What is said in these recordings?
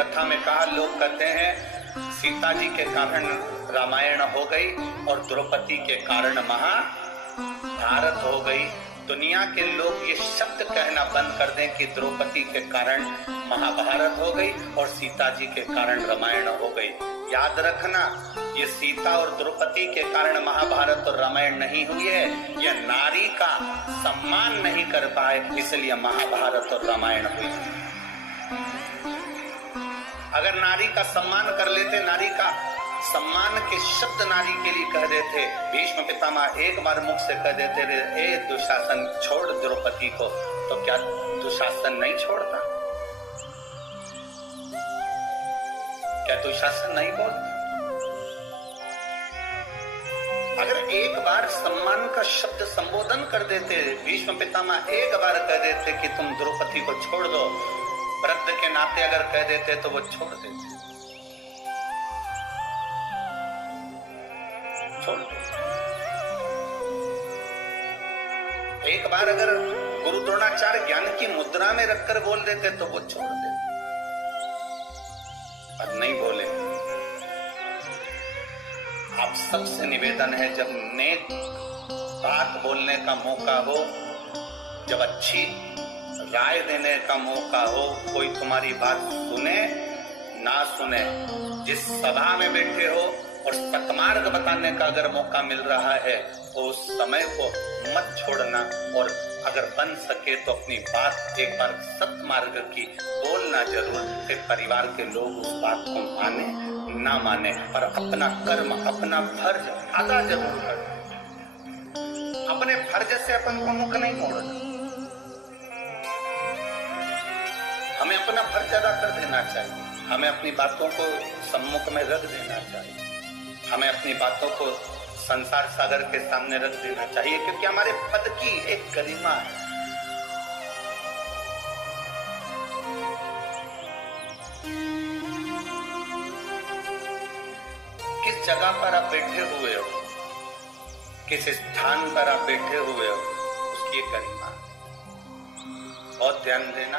कथा में कहा, लोग कहते हैं सीता जी के कारण रामायण हो गई और द्रौपदी के कारण महाभारत हो गई। दुनिया के लोग ये शब्द कहना बंद कर दें कि द्रौपदी के कारण महाभारत हो गई और सीता जी के कारण रामायण हो गई। याद रखना, ये सीता और द्रौपदी के कारण महाभारत और रामायण नहीं हुई है, यह नारी का सम्मान नहीं कर पाए इसलिए महाभारत और रामायण हुई। अगर नारी का सम्मान कर लेते, नारी का सम्मान के शब्द नारी के लिए कह देते, भीष्म पितामह एक बार मुख से कह देते रे, ए दुशासन छोड़ द्रौपदी को, तो क्या दुशासन नहीं छोड़ता? क्या दुशासन नहीं बोलता? अगर एक बार सम्मान का शब्द संबोधन कर देते, भीष्म पितामह एक बार कह देते कि तुम द्रौपदी को छोड़ दो, वृद्ध के नाते अगर कह देते तो वो छोड़ देते, छोड़ देते। एक बार अगर गुरु द्रोणाचार्य ज्ञान की मुद्रा में रखकर बोल देते तो वो छोड़ देते, और नहीं बोले। आप सबसे निवेदन है, जब नेक बात बोलने का मौका हो, जब अच्छी राय देने का मौका हो, कोई तुम्हारी बात सुने ना सुने, जिस सभा में बैठे हो और सतमार्ग बताने का अगर मौका मिल रहा है तो उस समय को मत छोड़ना, और अगर बन सके तो अपनी बात एक बार सतमार्ग की बोलना जरूर, फिर परिवार के लोग उस बात को माने ना माने, पर अपना कर्म अपना फर्ज अदा जरूर कर। अपने फर्ज से अपन को मुख नहीं मोड़ना, हमें अपना फर्ज अदा कर देना चाहिए, हमें अपनी बातों को सम्मुख में रख देना चाहिए, हमें अपनी बातों को संसार सागर के सामने रख देना चाहिए, क्योंकि हमारे पद की एक गरिमा है। किस जगह पर आप बैठे हुए हो, किस स्थान पर आप बैठे हुए हो, उसकी एक गरिमा है। बहुत ध्यान देना,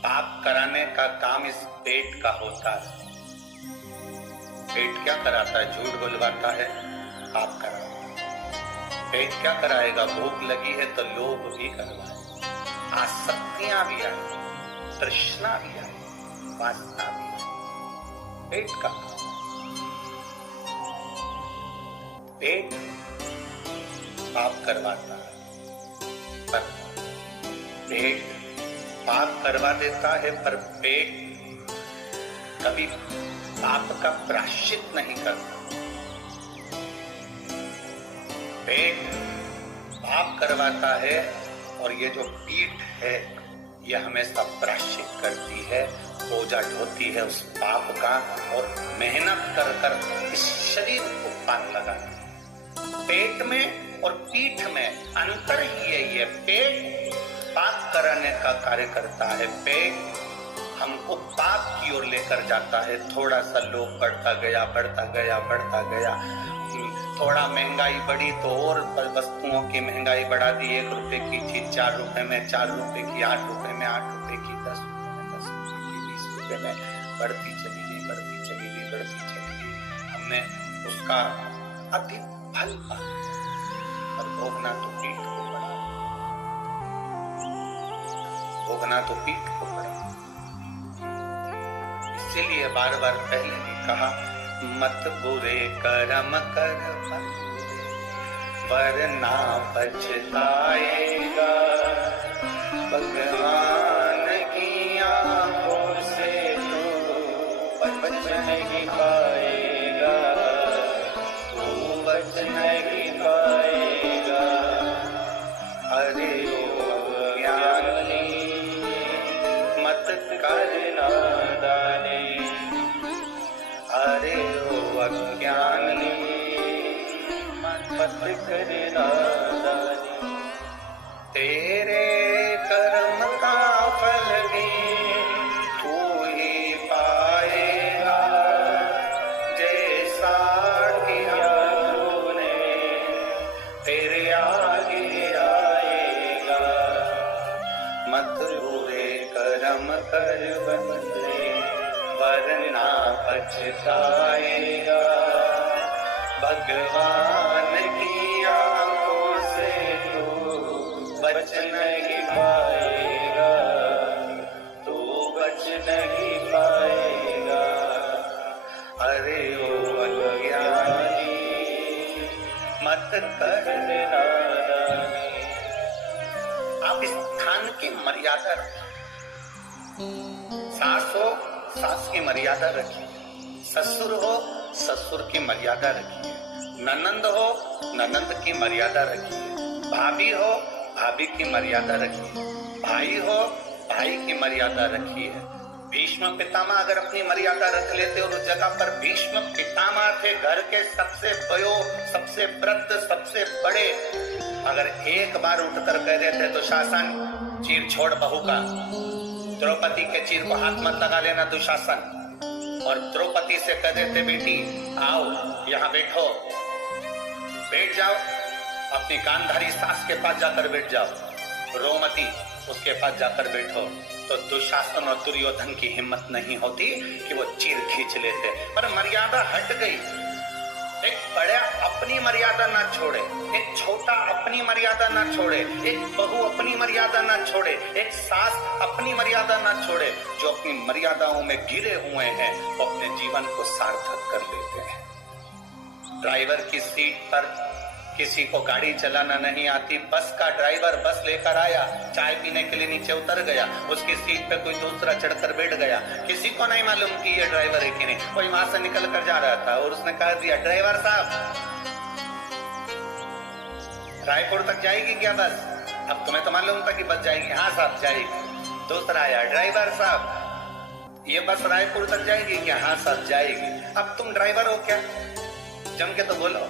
पाप कराने का काम इस पेट का होता है। पेट क्या कराता है? झूठ बुलवाता है, पाप कराता है। पेट क्या कराएगा? भूख लगी है तो लोभ भी करवाए, आसक्तियां भी आए, तृष्णा भी आए, वासना भी आए। पेट का पेट पाप करवाता है, पर पेट पाप करवा देता है, पर पेट कभी पाप का प्रायश्चित नहीं करता। पेट पाप करवाता है और ये जो पीठ है ये हमेशा प्रायश्चित करती है, बोझा ढोती है उस पाप का, और मेहनत कर कर इस शरीर को पार लगाती है। पेट में और पीठ में अंतर ही है, ये पेट पाप कराने का कार्य करता है, पेट हमको पाप की ओर लेकर जाता है। थोड़ा सा लोभ बढ़ता गया, बढ़ता गया, बढ़ता गया, थोड़ा महंगाई बढ़ी तो और वस्तुओं की महंगाई बढ़ा दी। 1 रुपए की चीज 4 रुपए में, 4 रुपए की 8 रुपए में, 8 रुपए की 10 रुपए में, 10 रुपए की 20 रुपए में, बढ़ती चली गई, बढ़ती चली गई, बढ़ती चली गई। हमने उसका अधिक फल पाया, पर भोगना तो पीठ को पड़ा, भोगना तो पीठ को पड़ा। इसीलिए बार बार पहले भी कहा, मत बुरे कर्म कर वरना पछताएगा, भगवान की आंखों से तू बच नहीं पाएगा, तू बच नहीं पाएगा। अरे ओ ज्ञानी मत करना दानी, अरे ओ अज्ञानी मत करना दानी। तेरे कर्म का फल भी तू ही पाएगा, जैसा किया तूने तेरे आगे आएगा। मत बुरे कर्म कर बंदे पछताएगा, भगवान की आंखों से तू बच नहीं पाएगा, तू बच नहीं पाएगा। अरे ओ अज्ञानी मत कर नादानी। आप इस स्थान की मर्यादा रखिए। सास हो, सास की मर्यादा रखिए। ससुर हो, ससुर की मर्यादा रखिए। ननंद हो, ननंद की मर्यादा रखिए। भाभी हो, भाभी की मर्यादा रखिए। भाई हो, भाई की मर्यादा रखिए। भीष्म पितामह अगर अपनी मर्यादा रख लेते और उस जगह पर भीष्म पितामह थे, घर के सबसे बयो, सबसे वृद्ध, सबसे बड़े, अगर एक बार उठकर कह देते तो शासन चीर छोड़ बहू का, द्रौपदी के चीर को हाथ मत लगा लेना दुशासन, और द्रौपदी से कह देते बेटी आओ यहाँ बैठो, बैठ जाओ, अपनी गांधारी सास के पास जाकर बैठ जाओ, रोमती उसके पास जाकर बैठो, तो दुशासन और दुर्योधन की हिम्मत नहीं होती कि वो चीर खींच लेते। पर मर्यादा हट गई। एक बड़ा अपनी मर्यादा ना छोड़े, एक छोटा अपनी मर्यादा ना छोड़े, एक बहू अपनी मर्यादा ना छोड़े, एक सास अपनी मर्यादा ना छोड़े। जो अपनी मर्यादाओं में घिरे हुए हैं वो अपने जीवन को सार्थक कर लेते हैं। ड्राइवर की सीट पर किसी को गाड़ी चलाना नहीं आती, बस का ड्राइवर बस लेकर आया, चाय पीने के लिए नीचे उतर गया, उसकी सीट पे कोई दूसरा चढ़कर बैठ गया, किसी को नहीं मालूम कि ये ड्राइवर है कि नहीं। कोई वहां से निकल कर जा रहा था और उसने कह दिया ड्राइवर साहब रायपुर तक जाएगी क्या बस? अब तुम्हें तो मालूम था कि बस जाएगी। हाँ साहब जाएगी। दूसरा आया ड्राइवर साहब ये बस रायपुर तक जाएगी क्या? हाँ साहब जाएगी। अब तुम ड्राइवर हो क्या? जम के तो बोलो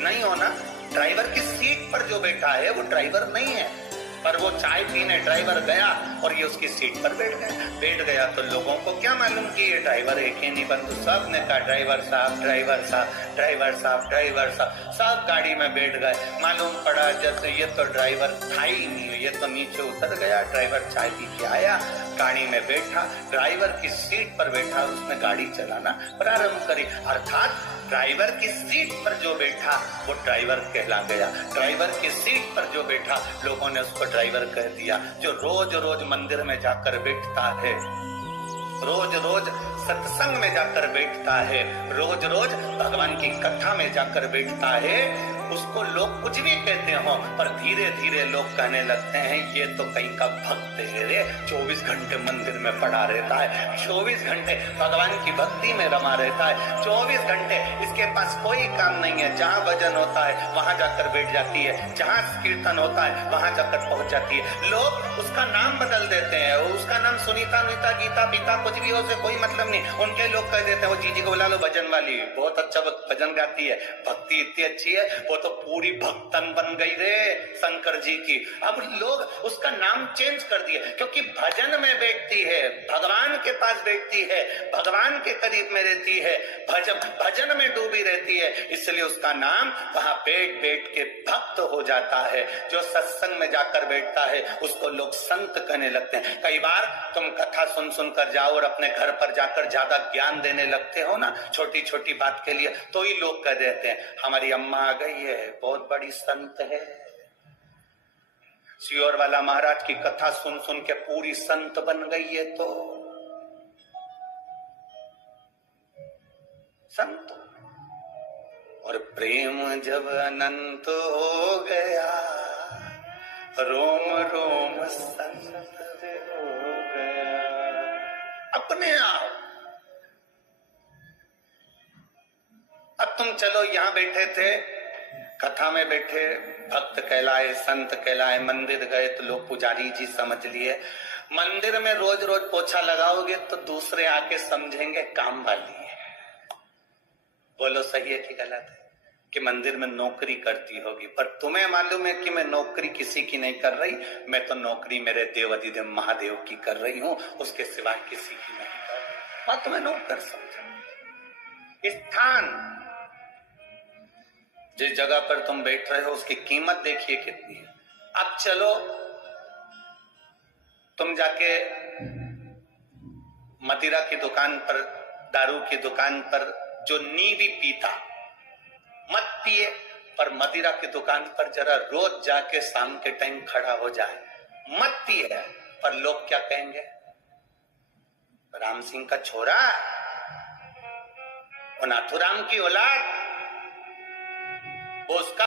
नहीं हो ना। ड्राइवर की सीट पर जो बैठा है वो ड्राइवर नहीं है, पर वो चाय पीने ड्राइवर गया और ये उसकी सीट पर बैठ गया तो लोगों को क्या मालूम कि ये ड्राइवर है कि नहीं, परंतु सब ने कहा ड्राइवर साहब ड्राइवर साहब ड्राइवर साहब ड्राइवर साहब। सब गाड़ी में बैठ गए। मालूम पड़ा जैसे ये तो ड्राइवर था ही नहीं, ये तो नीचे उतर गया। ड्राइवर चाय पी के आया, गाड़ी में बैठा, ड्राइवर की सीट पर बैठा, उसने गाड़ी चलाना प्रारंभ करी। अर्थात ड्राइवर की सीट पर जो बैठा वो ड्राइवर कहला गया। ड्राइवर की सीट पर जो बैठा लोगों ने उसको ड्राइवर कह दिया। जो रोज रोज मंदिर में जाकर बैठता है, रोज रोज सत्संग में जाकर बैठता है, रोज रोज भगवान की कथा में जाकर बैठता है, उसको लोग कुछ भी कहते हो, पर धीरे धीरे लोग कहने लगते हैं ये तो कहीं का भक्त है रे, 24 घंटे मंदिर में पड़ा रहता है, 24 घंटे भगवान की भक्ति में रमा रहता है, 24 घंटे इसके पास कोई काम नहीं है। जहाँ भजन होता है वहां जाकर बैठ जाती है, जहाँ कीर्तन होता है वहां जाकर पहुंच जाती है। लोग उसका नाम बदल देते हैं, उसका नाम सुनीता नुनीता गीता पीता कुछ भी हो से कोई मतलब नहीं। उनके लोग कह देते हैं वो जीजी को बुला लो भजन वाली, बहुत अच्छा भजन गाती है, भक्ति इतनी अच्छी है, वो तो पूरी भक्तन बन गई रे शंकर जी की। अब लोग उसका नाम चेंज कर दिए क्योंकि भजन में बैठती है, भगवान के पास बैठती है, भगवान के करीब में रहती है, भजन में डूबी रहती है, इसलिए उसका नाम वहां बैठ बैठ के भक्त हो जाता है। जो सत्संग में जाकर बैठता है उसको लोग संत कहने लगते हैं। कई बार तुम कथा सुन सुन कर जाओ और अपने घर पर जाकर ज्यादा ज्ञान देने लगते हो ना छोटी छोटी बात के लिए, तो ही लोग कह देते हैं हमारी अम्मा आ गई है, बहुत बड़ी संत है। सियोर वाला महाराज की कथा सुन सुन के पूरी संत बन गई है, तो संत। और प्रेम जब अनंत हो गया, रोम रोम संत हो गया अपने आप। अब तुम चलो यहां बैठे थे, कथा में बैठे, भक्त कहलाए, संत कहलाए, मंदिर गए तो लोग पुजारी जी समझ लिए। मंदिर में रोज रोज पोछा लगाओगे तो दूसरे आके समझेंगे काम वाली है। बोलो सही है कि गलत है? कि मंदिर में नौकरी करती होगी, पर तुम्हें मालूम है कि मैं नौकरी किसी की नहीं कर रही, मैं तो नौकरी मेरे देव अधिदेव महादेव की कर रही हूं, उसके सिवा किसी की नहीं कर रही। बात तुम्हें नौकर समझो। स्थान जिस जगह पर तुम बैठ रहे हो उसकी कीमत देखिए कितनी है। अब चलो तुम जाके मदिरा की दुकान पर दारू की दुकान पर जो नी भी पीता, मत पिए, पर मदिरा की दुकान पर जरा रोज जाके शाम के टाइम खड़ा हो जाए। मत पिए, पर लोग क्या कहेंगे, राम सिंह का छोरा, वो नाथुराम की औलाद, वो उसका